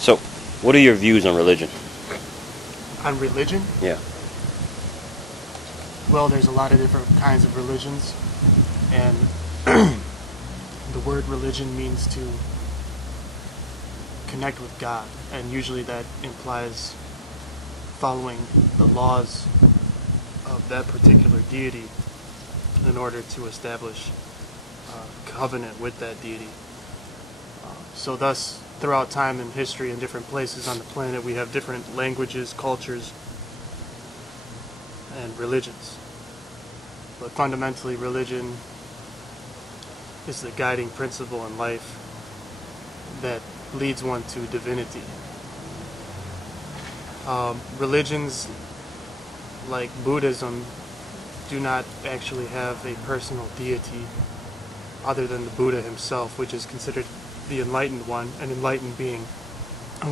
So, what are your views on religion? On religion? Yeah. Well, there's a lot of different kinds of religions, and the word religion means to connect with God, and usually that implies following the laws of that particular deity in order to establish a covenant with that deity. So thus, throughout time and history in different places on the planet, we have different languages, cultures, and religions. But fundamentally, religion is the guiding principle in life that leads one to divinity. Religions like Buddhism do not actually have a personal deity other than the Buddha himself, which is considered the enlightened one, an enlightened being.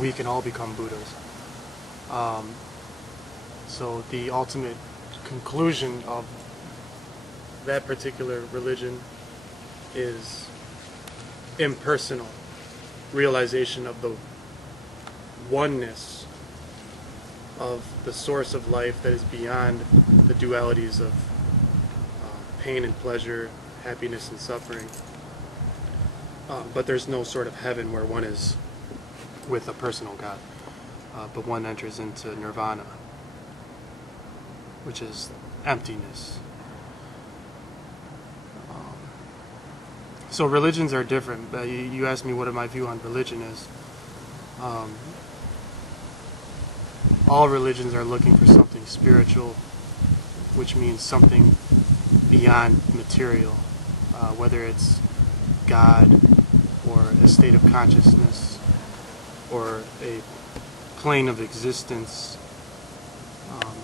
We can all become Buddhas. So the ultimate conclusion of that particular religion is impersonal realization of the oneness of the source of life that is beyond the dualities of pain and pleasure, happiness and suffering. But there's no sort of heaven where one is with a personal God, but one enters into nirvana, which is emptiness. So religions are different. You asked me what my view on religion is. All religions are looking for something spiritual, which means something beyond material, whether it's God or a state of consciousness or a plane of existence.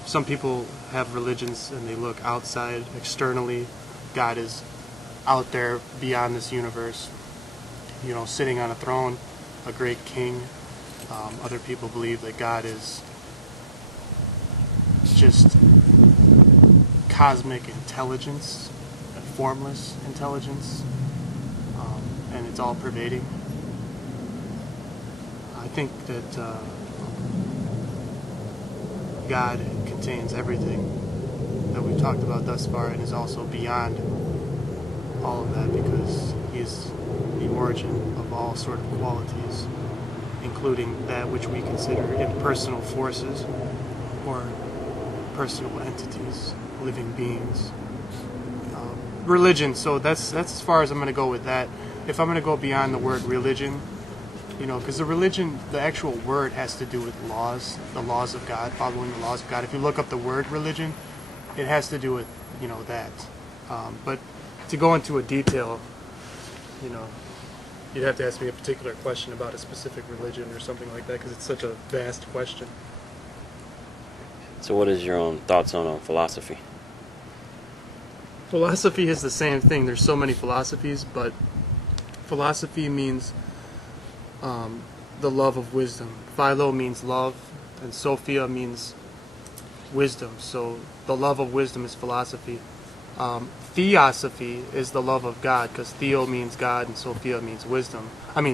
Some people have religions and they look outside, externally. God is out there beyond this universe, sitting on a throne, a great king. Other people believe that God is just cosmic intelligence, formless intelligence, and it's all pervading. I think that God contains everything that we've talked about thus far and is also beyond all of that because he is the origin of all sort of qualities, including that which we consider impersonal forces or personal entities, living beings. Religion, so that's as far as I'm going to go with that. If I'm going to go beyond the word religion, because the actual word has to do with laws, the laws of God, following the laws of God. If you look up the word religion, it has to do with, that. But to go into a detail, you'd have to ask me a particular question about a specific religion or something like that, because it's such a vast question. So what is your own thoughts on philosophy? Philosophy is the same thing. There's so many philosophies, but philosophy means the love of wisdom. Philo means love, and Sophia means wisdom. So the love of wisdom is philosophy. Theosophy is the love of God, because Theo means God and Sophia means wisdom.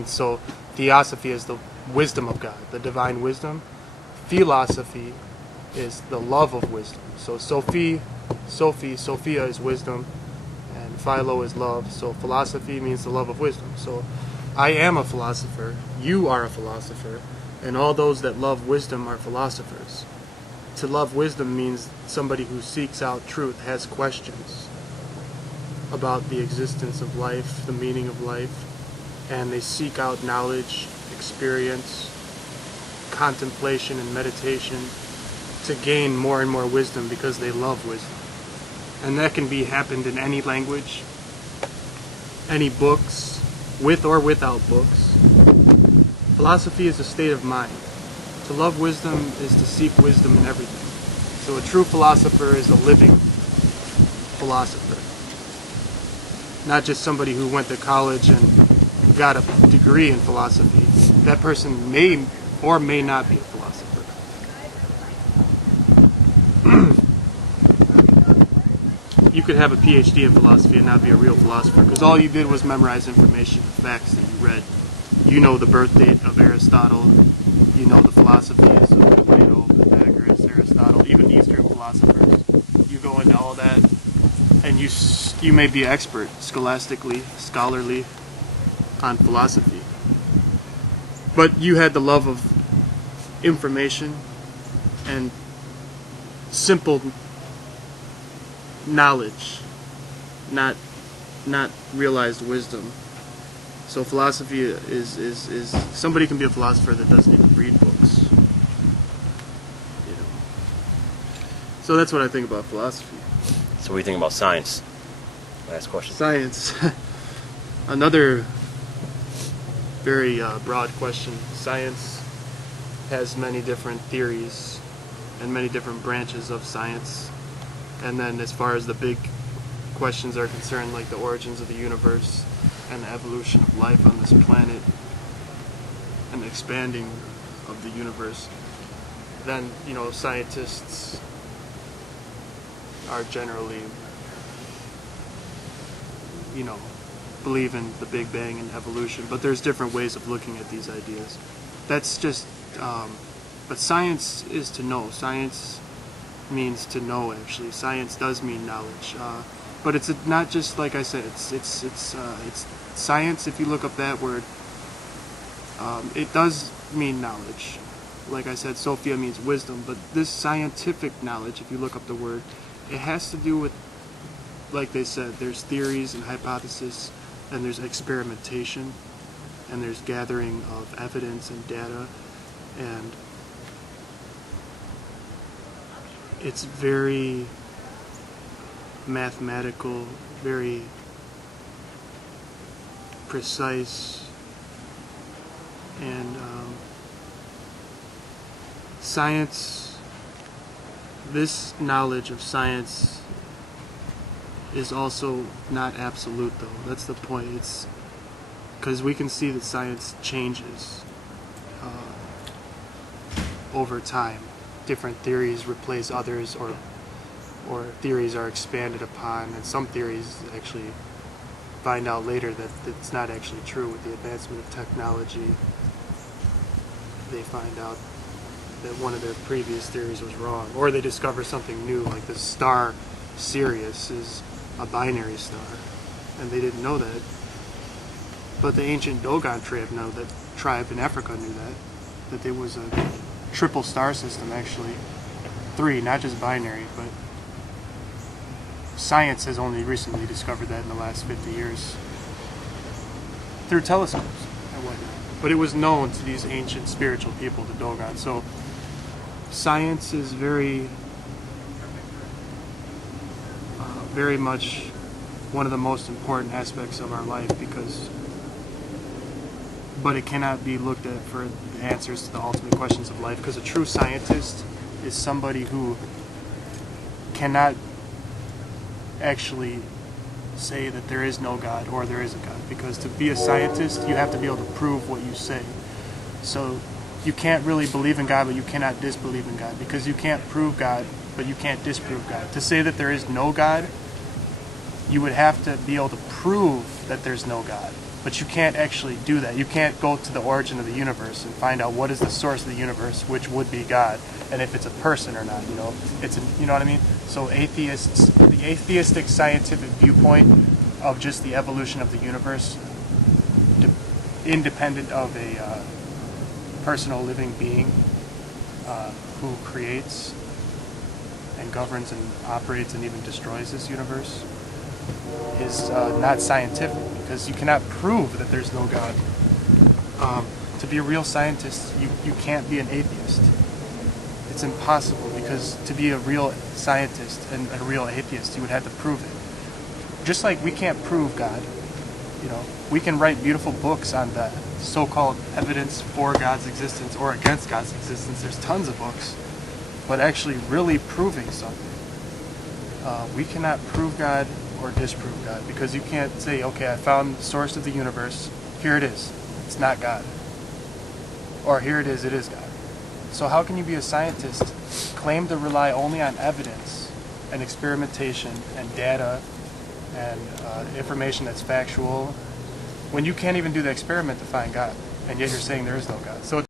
So Theosophy is the wisdom of God, the divine wisdom. Philosophy is the love of wisdom. So Sophia is wisdom, and Philo is love. So philosophy means the love of wisdom. So I am a philosopher, you are a philosopher, and all those that love wisdom are philosophers. To love wisdom means somebody who seeks out truth, has questions about the existence of life, the meaning of life, and they seek out knowledge, experience, contemplation, and meditation to gain more and more wisdom because they love wisdom. And that can be happened in any language, any books, with or without books. Philosophy is a state of mind. To love wisdom is to seek wisdom in everything. So a true philosopher is a living philosopher. Not just somebody who went to college and got a degree in philosophy. That person may or may not be a philosopher. You could have a PhD in philosophy and not be a real philosopher, because all you did was memorize information, facts that you read. you know the birth date of Aristotle, you know the philosophies of Plato, Pythagoras, Aristotle, even Eastern philosophers. You go into all that, and you may be expert scholarly on philosophy. But you had the love of information and simple knowledge, not realized wisdom. So philosophy is somebody can be a philosopher that doesn't even read books. You know. So that's what I think about philosophy. So what do you think about science? Last question. Science. Another very broad question. Science has many different theories and many different branches of science. And then as far as the big questions are concerned, like the origins of the universe and the evolution of life on this planet and the expanding of the universe, then, you know, scientists are generally, you know, believe in the Big Bang and evolution, but there's different ways of looking at these ideas. That's just, but science is to know. Science means to know, actually. Science does mean knowledge. But it's not just, like I said, it's science. If you look up that word, it does mean knowledge. Like I said, Sophia means wisdom, but this scientific knowledge, if you look up the word, it has to do with, like they said, there's theories and hypothesis, and there's experimentation, and there's gathering of evidence and data, and it's very mathematical, very precise, and science, this knowledge of science is also not absolute, though. That's the point. It's because we can see that science changes over time. Different theories replace others, or theories are expanded upon, and some theories actually find out later that it's not actually true. With the advancement of technology, they find out that one of their previous theories was wrong, or they discover something new, like the star Sirius is a binary star, and they didn't know that. But the ancient Dogon tribe in Africa knew that there was a triple star system, actually. 3, not just binary, but science has only recently discovered that in the last 50 years through telescopes and whatnot. But it was known to these ancient spiritual people, the Dogon. So science is very much one of the most important aspects of our life, but it cannot be looked at for the answers to the ultimate questions of life, because a true scientist is somebody who cannot actually say that there is no God or there is a God, because to be a scientist you have to be able to prove what you say. So you can't really believe in God, but you cannot disbelieve in God, because you can't prove God, but you can't disprove God. To say that there is no God, you would have to be able to prove that there's no God, but you can't actually do that. You can't go to the origin of the universe and find out what is the source of the universe, which would be God, and if it's a person or not. You know, you know what I mean. So the atheistic scientific viewpoint of just the evolution of the universe, independent of a personal living being who creates and governs and operates and even destroys this universe, is not scientific, because you cannot prove that there's no God. To be a real scientist, you can't be an atheist. It's impossible, because to be a real scientist and a real atheist, you would have to prove it. Just like we can't prove God, you know, we can write beautiful books on the so-called evidence for God's existence or against God's existence. There's tons of books, but actually really proving something, we cannot prove God or disprove God, because you can't say, okay, I found the source of the universe, here it is, it's not God, or here it is God. So how can you be a scientist, claim to rely only on evidence and experimentation and data and information that's factual, when you can't even do the experiment to find God? and yet you're saying there is no God. So